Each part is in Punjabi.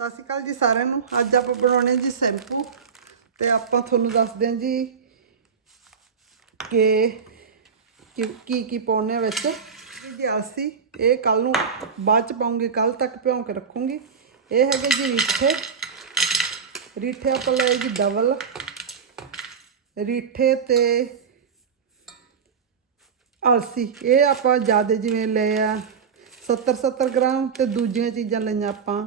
ਸਤਿ ਸ਼੍ਰੀ ਅਕਾਲ ਜੀ ਸਾਰਿਆਂ ਨੂੰ। ਅੱਜ ਆਪਾਂ ਬਣਾਉਣੇ ਜੀ ਸ਼ੈਂਪੂ। ਤੇ ਆਪਾਂ ਤੁਹਾਨੂੰ ਦੱਸਦੇ ਹਾਂ ਜੀ ਕਿ ਕੀ ਕੀ ਪਾਉਣੇ ਆ ਵਿੱਚ। ਜੀ ਅਲਸੀ ਇਹ ਕੱਲ ਨੂੰ ਬਾਅਦ ਚ ਪਾਉਂਗੇ ਕੱਲ ਤੱਕ ਭਿਉਂ ਕੇ ਰੱਖੂੰਗੀ। ਇਹ ਹੈਗੇ ਜੀ ਰੀਠੇ। ਰੀਠੇ ਆਪਾਂ ਲਏ ਜੀ ਡਬਲ। ਰੀਠੇ ਤੇ ਅਲਸੀ ਇਹ ਆਪਾਂ ਜ਼ਿਆਦਾ ਜਿਵੇਂ ਲਏ ਆ 70 70 ਗ੍ਰਾਮ ਤੇ ਦੂਜੀਆਂ ਚੀਜ਼ਾਂ ਲਈਆਂ ਆਪਾਂ।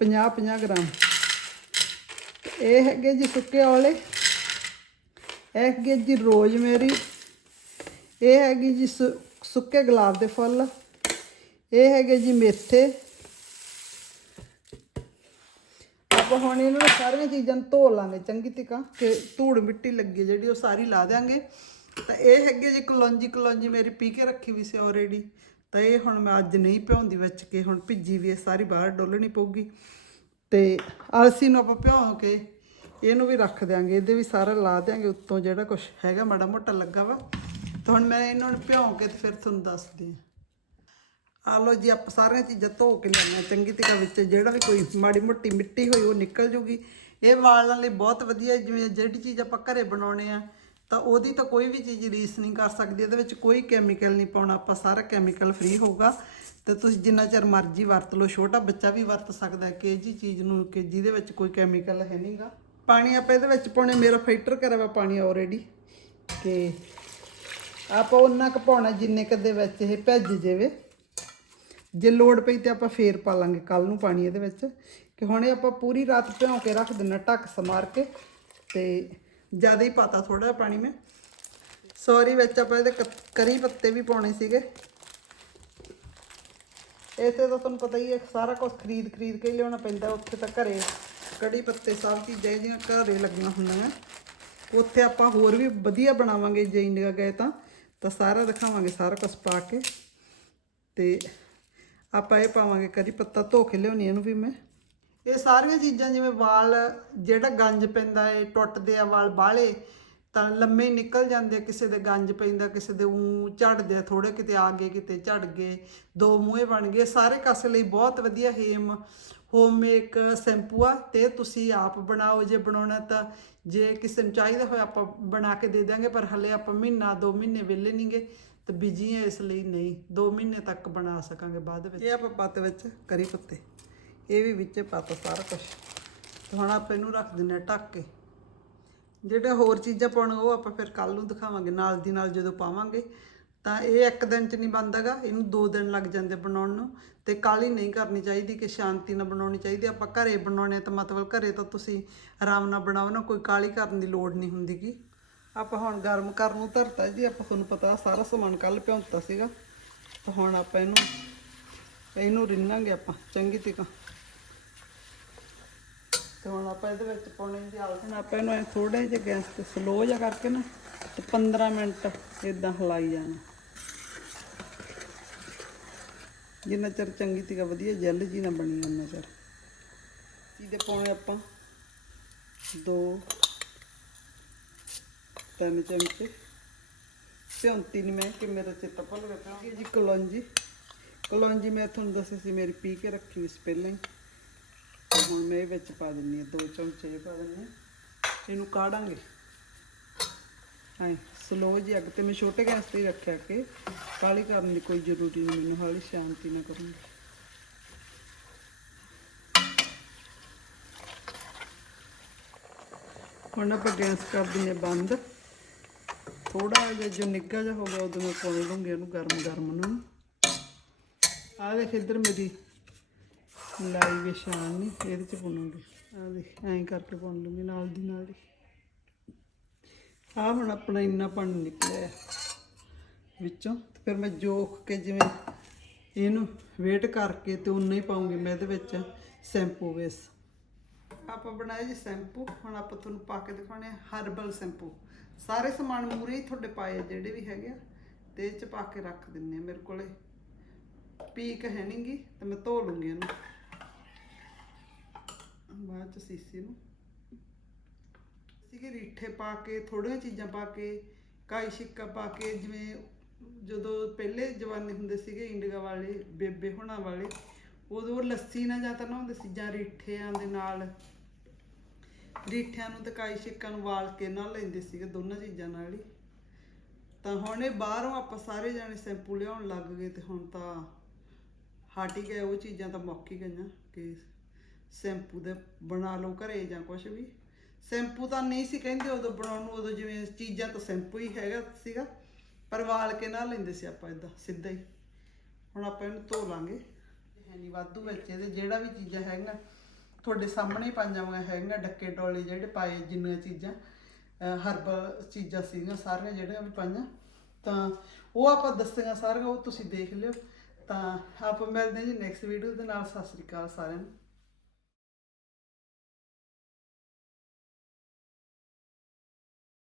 50 50 ਗ੍ਰਾਮ। ਇਹ ਹੈਗੇ ਜੀ ਸੁੱਕੇ ਔਲੇ। ਇਹ ਹੈਗੇ ਜੀ ਰੋਜ਼ਮੇਰੀ। ਇਹ ਹੈਗੀ ਜੀ ਸੁੱਕੇ ਗੁਲਾਬ ਦੇ ਫੁੱਲ। ਇਹ ਹੈਗੇ ਜੀ ਮੇਥੇ। ਆਪਾਂ ਹੁਣ ਇਹਨਾਂ ਨੂੰ ਸਾਰੀਆਂ ਚੀਜ਼ਾਂ ਨੂੰ ਧੋ ਲਾਂਗੇ ਚੰਗੀ ਤਰ੍ਹਾਂ ਕਿ ਧੂੜ ਮਿੱਟੀ ਲੱਗੀ ਜਿਹੜੀ, ਉਹ ਸਾਰੀ ਲਾ ਦਿਆਂਗੇ। ਤਾਂ ਇਹ ਹੈਗੇ ਜੀ ਕਲੌਂਜੀ ਕਲੌਂਜੀ ਮੇਰੀ ਪੀ ਕੇ ਰੱਖੀ ਵੀ ਸੀ ਆਲਰੇਡੀ ਤਾਂ ਇਹ ਹੁਣ ਮੈਂ ਅੱਜ ਨਹੀਂ ਭਿਉਂਦੀ ਵਿੱਚ ਕੇ ਹੁਣ ਭਿੱਜੀ ਵੀ ਇਹ ਸਾਰੀ ਬਾਹਰ ਡੋਲਣੀ ਪਊਗੀ। ਤੇ ਅਲਸੀ ਨੂੰ ਆਪਾਂ ਭਿਉਂ ਕੇ ਇਹਨੂੰ ਵੀ ਰੱਖ ਦਿਆਂਗੇ, ਇਹਦੇ ਵੀ ਸਾਰਾ ਲਾ ਦਿਆਂਗੇ ਉੱਤੋਂ ਜਿਹੜਾ ਕੁਝ ਹੈਗਾ ਮਾੜਾ ਮੋਟਾ ਲੱਗਾ ਵਾ। ਤਾਂ ਹੁਣ ਮੈਂ ਇਹਨਾਂ ਨੂੰ ਭਿਉਂ ਕੇ ਤੇ ਫਿਰ ਤੁਹਾਨੂੰ ਦੱਸਦੀ ਹਾਂ। ਆ ਲੋ ਜੀ, ਆਪਾਂ ਸਾਰੀਆਂ ਚੀਜ਼ਾਂ ਧੋ ਕੇ ਲੈਣੀਆਂ ਚੰਗੀ ਤਰ੍ਹਾਂ ਵਿੱਚ ਜਿਹੜਾ ਵੀ ਕੋਈ ਮਾੜੀ ਮੋਟੀ ਮਿੱਟੀ ਹੋਈ ਉਹ ਨਿਕਲ ਜੂਗੀ। ਇਹ ਵਾਲਣ ਲਈ ਬਹੁਤ ਵਧੀਆ, ਜਿਵੇਂ ਜਿਹੜੀ ਚੀਜ਼ ਆਪਾਂ ਘਰੇ ਬਣਾਉਣੇ ਆ ਤਾਂ ਉਹਦੀ ਤਾਂ ਕੋਈ ਵੀ ਚੀਜ਼ ਰੀਸ ਨਹੀਂ ਕਰ ਸਕਦੀ, ਇਹਦੇ ਵਿੱਚ ਕੋਈ ਕੈਮੀਕਲ ਨਹੀਂ ਪਾਉਣਾ, ਆਪਾਂ ਸਾਰਾ ਕੈਮੀਕਲ ਫ੍ਰੀ ਹੋਊਗਾ। ਤੇ ਤੁਸੀਂ ਜਿੰਨਾ ਚਿਰ ਮਰਜ਼ੀ ਵਰਤ ਲਓ, ਛੋਟਾ ਬੱਚਾ ਵੀ ਵਰਤ ਸਕਦਾ ਕਿ ਇਹ ਜੀ ਚੀਜ਼ ਨੂੰ, ਕਿ ਜਿਹਦੇ ਵਿੱਚ ਕੋਈ ਕੈਮੀਕਲ ਹੈ ਨਹੀਂਗਾ ਪਾਣੀ ਆਪਾਂ ਇਹਦੇ ਵਿੱਚ ਪਾਉਣੇ, ਮੇਰਾ ਫਿਲਟਰ ਕਰਿਆ ਵਾ ਪਾਣੀ ਆਲਰੇਡੀ ਤੇ ਆਪਾਂ ਉਹਨਾਂ ਕੁ ਪਾਉਣਾ ਜਿੰਨੇ ਕੁ ਦੇ ਵਿੱਚ ਇਹ ਭੱਜ ਜਾਵੇ। ਜੇ ਲੋੜ ਪਈ ਤੇ ਆਪਾਂ ਫੇਰ ਪਾ ਲਾਂਗੇ ਕੱਲ ਨੂੰ ਪਾਣੀ ਇਹਦੇ ਵਿੱਚ। ਕਿ ਹੁਣ ਇਹ ਆਪਾਂ ਪੂਰੀ ਰਾਤ ਭਿਉਂ ਕੇ ਰੱਖ ਦਿੰਨਾ ਢੱਕ ਸਮਾਰ ਕੇ, ਤੇ ਜ਼ਿਆਦਾ ਹੀ ਪਾਤਾ ਥੋੜਾ ਜਿਹਾ ਪਾਣੀ ਮੈਂ। ਸੌਰੀ ਵਿੱਚ ਆਪਾਂ ਇਹਦੇ ਕ- ਕਰੀ ਪੱਤੇ ਵੀ ਪਾਉਣੇ ਸੀਗੇ। ਇਸੇ ਤਾਂ ਤੁਹਾਨੂੰ ਪਤਾ ਹੀ ਹੈ, ਸਾਰਾ ਕੁਝ ਖਰੀਦ ਖਰੀਦ ਕੇ ਹੀ ਲਿਆਉਣਾ ਪੈਂਦਾ ਉੱਥੇ ਤਾਂ ਘਰੇ ਕੜੀ ਪੱਤੇ ਸਭ ਚੀਜ਼ਾਂ ਜਿਹੜੀਆਂ ਘਰੇ ਲੱਗੀਆਂ ਹੁੰਦੀਆਂ ਉੱਥੇ ਆਪਾਂ ਹੋਰ ਵੀ ਵਧੀਆ ਬਣਾਵਾਂਗੇ ਜੇ ਇੰਡੀਆ ਗਏ ਤਾਂ। ਤਾਂ ਸਾਰਾ ਦਿਖਾਵਾਂਗੇ, ਸਾਰਾ ਕੁਝ ਪਾ ਕੇ। ਤੇ ਆਪਾਂ ਇਹ ਪਾਵਾਂਗੇ ਕਰੀ ਪੱਤਾ, ਧੋ ਕੇ ਲਿਆਉਣੀ ਇਹਨੂੰ ਵੀ ਮੈਂ। ਇਹ ਸਾਰੀਆਂ ਚੀਜ਼ਾਂ ਜਿਵੇਂ ਵਾਲ, ਜਿਹੜਾ ਗੰਜ ਪੈਂਦਾ ਏ, ਟੁੱਟਦੇ ਆ ਵਾਲ ਬਾਹਲੇ, ਤਾਂ ਲੰਮੇ ਨਿਕਲ ਜਾਂਦੇ ਕਿਸੇ ਦੇ ਗੰਜ ਪੈਂਦਾ, ਕਿਸੇ ਦੇ ਉਂ ਝੜਦੇ ਆ ਥੋੜੇ ਕਿਤੇ ਆ ਗਏ, ਕਿਤੇ ਝੜ ਗਏ, ਦੋ ਮੂੰਹੇ ਬਣ ਗਏ ਸਾਰੇ ਕਾਸੇ ਲਈ ਬਹੁਤ ਵਧੀਆ ਹੇਮ ਹੋਮ ਮੇਕ ਸ਼ੈਂਪੂ ਆ, ਤੇ ਤੁਸੀਂ ਆਪ ਬਣਾਓ, ਜੇ ਬਣਾਉਣਾ ਤਾਂ, ਜੇ ਕਿਸੇ ਨੂੰ ਚਾਹੀਦਾ ਹੋਇਆ ਆਪਾਂ ਬਣਾ ਕੇ ਦੇ ਦਿਆਂਗੇ, ਪਰ ਹਲੇ ਆਪਾਂ ਮਹੀਨਾ, ਦੋ ਮਹੀਨੇ ਵਿਹਲੇ ਨਹੀਂਗੇ ਤੇ ਬਿਜ਼ੀ ਆ ਇਸ ਲਈ ਨਹੀਂ 2 ਮਹੀਨੇ ਤੱਕ ਬਣਾ ਸਕਾਂਗੇ ਬਾਅਦ ਵਿੱਚ। ਇਹ ਆਪਾਂ ਪੱਤ ਵਿੱਚ ਕਰੀ ਪੱਤੇ। ਇਹ ਵੀ ਵਿੱਚ ਪਾਤਾ ਸਾਰਾ ਕੁਝ ਹੁਣ ਆਪਾਂ ਇਹਨੂੰ ਰੱਖ ਦਿੰਨੇ ਆ ਢੱਕ ਕੇ। ਜਿਹੜੇ ਹੋਰ ਚੀਜ਼ਾਂ ਪਾਉਣ ਉਹ ਆਪਾਂ ਫਿਰ ਕੱਲ ਨੂੰ ਦਿਖਾਵਾਂਗੇ, ਨਾਲ ਦੀ ਨਾਲ ਜਦੋਂ ਪਾਵਾਂਗੇ। ਤਾਂ ਇਹ ਇੱਕ ਦਿਨ ਚ ਨਹੀਂ ਬਣਦਾਗਾ, ਇਹਨੂੰ 2 ਦਿਨ ਲੱਗ ਜਾਂਦੇ ਬਣਾਉਣ ਨੂੰ। ਤੇ ਕਾਲੀ ਨਹੀਂ ਕਰਨੀ ਚਾਹੀਦੀ ਕਿ ਸ਼ਾਂਤੀ ਨਾਲ ਬਣਾਉਣੀ ਚਾਹੀਦੀ। ਆਪਾਂ ਘਰੇ ਬਣਾਉਣੇ ਤਾਂ ਮਤਲਬ ਘਰੇ ਤਾਂ ਤੁਸੀਂ ਆਰਾਮ ਨਾਲ ਬਣਾਓ ਨਾ, ਕੋਈ ਕਾਲੀ ਕਰਨ ਦੀ ਲੋੜ ਨਹੀਂ ਹੁੰਦੀਗੀ। ਆਪਾਂ ਹੁਣ ਗਰਮ ਕਰਨ ਨੂੰ ਧਰਤਾ ਜੀ, ਆਪਾਂ ਤੁਹਾਨੂੰ ਪਤਾ ਸਾਰਾ ਸਮਾਨ ਕੱਲ ਭਿਉਂਤਾ ਸੀਗਾ। ਤਾਂ ਹੁਣ ਆਪਾਂ ਇਹਨੂੰ ਇਹਨੂੰ ਰਿੰਨਾਂਗੇ ਆਪਾਂ, ਚੰਗੀ ਤਰ੍ਹਾਂ ਤੇ ਹੁਣ ਆਪਾਂ ਇਹਦੇ ਵਿੱਚ ਪਾਉਣੇ ਜੀ ਆਲਸਨ ਆਪਾਂ ਇਹਨੂੰ ਥੋੜੇ ਜਿਹਾ ਗੈਸ ਤੇ ਸਲੋ ਜਿਹਾ ਕਰਕੇ ਨਾ ਤੇ 15 ਮਿੰਟ ਇਦਾਂ ਹਿਲਾਈ ਜਾਣਾ। ਜਿੰਨਾ ਚਿਰ ਚੰਗੀ ਤੀਗਾ ਵਧੀਆ ਜੈਲ ਜੀ ਨਾ ਬਣੀ ਉਹਨਾਂ ਚਿਰ। ਇਹਦੇ ਪਾਉਣੇ ਆਪਾਂ ਦੋ, ਤਿੰਨ ਚਮਚੇ। ਭਿਉਂਤੀ ਨਹੀਂ ਮੈਂ ਕਿ ਮੇਰਾ ਚਿੱਤ ਭੁੱਲ ਗਿਆ ਤਾਂ ਜੀ, ਕਲੌਂਜੀ। ਕਲੌਂਜੀ ਮੈਂ ਤੁਹਾਨੂੰ ਦੱਸਿਆ ਸੀ, ਮੇਰੀ ਪੀ ਕੇ ਰੱਖੀ ਹੋਈ ਸੀ ਪਹਿਲਾਂ ਹੀ। ਹੁਣ ਮੈਂ ਇਹ ਵਿੱਚ ਪਾ ਦਿੰਨੀ ਆ ਦੋ ਚਮਚੇ ਪਾ ਦਿੰਨੀ ਆ ਇਹਨੂੰ ਕਾੜਾਂਗੇ। ਹਾਂ ਸਲੋ ਜੀ ਅੱਗ ਤੇ ਮੈਂ ਛੋਟੇ ਗੈਸ ਤੇ ਹੀ ਰੱਖਿਆ ਕਿ ਕਾਲੀ ਕਰਨ ਦੀ ਕੋਈ ਜ਼ਰੂਰੀ ਨਹੀਂ, ਮੈਨੂੰ ਹਾਲੀ ਸ਼ਾਂਤੀ ਨਾਲ ਕਰੂੰਗੀ। ਹੁਣ ਆਪਾਂ ਗੈਸ ਕਰ ਦਿੰਨੇ ਬੰਦ। ਥੋੜਾ ਜਿਹਾ ਜੋ ਨਿੱਘਾ ਜਿਹਾ ਹੋ ਗਿਆ, ਉਦੋਂ ਮੈਂ ਪਾਉਣ ਲੂੰਗੀ ਇਹਨੂੰ ਗਰਮ ਗਰਮ ਨੂੰ। ਆਹ ਦੇਖ ਇੱਧਰ ਮੇਰੀ ਲਾਈ ਵਿਸ਼ਾਨ ਨਹੀਂ ਇਹਦੇ ਚ ਪਾਉਣਗੇ ਆਹ ਦੇਖ, ਐਂ ਕਰਕੇ ਪਾਉਣ ਲੂੰਗੀ, ਨਾਲ ਦੀ ਨਾਲ ਹੀ। ਆਹ ਹੁਣ ਆਪਣਾ ਇੰਨਾ ਪਾਣੀ ਨਿਕਲਿਆ। ਵਿੱਚੋਂ ਤੇ ਫਿਰ ਮੈਂ ਜੋਖ ਕੇ ਜਿਵੇਂ ਇਹਨੂੰ ਵੇਟ ਕਰਕੇ ਤੇ ਉਨਾ ਹੀ ਪਾਉਂਗੀ ਮੈਂ ਇਹਦੇ ਵਿੱਚ ਸ਼ੈਂਪੂ ਵੇਸ ਆਪਾਂ ਬਣਾਇਆ ਜੀ ਸ਼ੈਂਪੂ, ਹੁਣ ਆਪਾਂ ਤੁਹਾਨੂੰ ਪਾ ਕੇ ਦਿਖਾਉਣੇ ਹਰਬਲ ਸ਼ੈਂਪੂ। ਸਾਰੇ ਸਮਾਨ ਮੂਰੇ ਹੀ ਤੁਹਾਡੇ ਪਾਏ ਜਿਹੜੇ ਵੀ ਹੈਗੇ ਆ, ਤੇ ਇਹ ਚ ਪਾ ਕੇ ਰੱਖ ਦਿੰਨੇ ਆ ਮੇਰੇ ਕੋਲੇ। ਪੀਕ ਹੈ ਨਹੀਂਗੀ ਤੇ ਮੈਂ ਧੋ ਲੂੰਗੀ ਇਹਨੂੰ। ਚ ਸੀਸੀ ਨੂੰ। ਸੀਗੇ ਰੀਠੇ ਪਾ ਕੇ ਥੋੜੀਆਂ ਚੀਜ਼ਾਂ ਪਾ ਕੇ, ਕਾਈ ਸ਼ਿੱਕਾ ਪਾ ਕੇ, ਜਿਵੇਂ ਜਦੋਂ ਪਹਿਲੇ ਜਵਾਨੇ ਹੁੰਦੇ ਸੀਗੇ ਇੰਡੀਆ ਵਾਲੇ, ਬੇਬੇ ਹੋਣਾ ਵਾਲੇ, ਉਦੋਂ ਲੱਸੀ ਨਾਲ ਜਾਂ ਤਾਂ ਨਹਾਉਂਦੇ ਸੀ, ਜਾਂ ਰੀਠਿਆਂ ਦੇ ਨਾਲ। ਰੀਠਿਆਂ ਨੂੰ ਤੇ ਕਾਈ ਸਿੱਕਾ ਨੂੰ ਵਾਲ ਕੇ ਨਾਲ ਲੈਂਦੇ ਸੀਗੇ, ਦੋਨਾਂ ਚੀਜ਼ਾਂ ਨਾਲ ਹੀ। ਤਾਂ ਹੁਣ ਇਹ ਬਾਹਰੋਂ ਆਪਾਂ ਸਾਰੇ ਜਾਣੇ ਸ਼ੈਂਪੂ ਲਿਆਉਣ ਲੱਗ ਗਏ ਤੇ ਹੁਣ ਤਾਂ ਹਟ ਹੀ ਗਏ ਉਹ ਚੀਜ਼ਾਂ ਤਾਂ ਮੁੱਕ ਹੀ ਗਈਆਂ ਕਿ ਸ਼ੈਂਪੂ ਦੇ ਬਣਾ ਲਓ ਘਰੇ ਜਾਂ ਕੁਝ ਵੀ। ਸ਼ੈਂਪੂ ਤਾਂ ਨਹੀਂ ਸੀ ਕਹਿੰਦੇ ਉਦੋਂ ਬਣਾਉਣ ਨੂੰ, ਉਦੋਂ ਜਿਵੇਂ ਚੀਜ਼ਾਂ ਤਾਂ ਸ਼ੈਂਪੂ ਹੀ ਹੈਗਾ ਸੀਗਾ। ਪਰ ਵਾਲ ਕੇ ਨਾ ਲੈਂਦੇ ਸੀ ਆਪਾਂ ਇਦਾਂ ਸਿੱਧਾ ਹੀ। ਹੁਣ ਆਪਾਂ ਇਹਨੂੰ ਧੋ ਲਾਂਗੇ। ਹੈ ਨਹੀਂ ਵਾਧੂ ਵਿੱਚ, ਇਹਦੇ ਜਿਹੜਾ ਵੀ ਚੀਜ਼ਾਂ ਹੈਗੀਆਂ, ਤੁਹਾਡੇ ਸਾਹਮਣੇ ਹੀ ਪਾਈਆਂ ਹੈਗੀਆਂ ਡੱਕੇ ਟੋਲੇ ਜਿਹੜੇ ਪਾਏ ਜਿੰਨੀਆਂ ਚੀਜ਼ਾਂ ਹਰਬਲ ਚੀਜ਼ਾਂ ਸੀਗੀਆਂ, ਸਾਰੀਆਂ ਜਿਹੜੀਆਂ ਵੀ ਪਾਈਆਂ। ਤਾਂ ਉਹ ਆਪਾਂ ਦੱਸੀਆਂ ਸਾਰੀਆਂ, ਉਹ ਤੁਸੀਂ ਦੇਖ ਲਿਓ। ਤਾਂ ਆਪਾਂ ਮਿਲਦੇ ਹਾਂ ਜੀ ਨੈਕਸਟ ਵੀਡੀਓ ਦੇ ਨਾਲ। ਸਤਿ ਸ੍ਰੀ ਅਕਾਲ ਸਾਰਿਆਂ ਨੂੰ।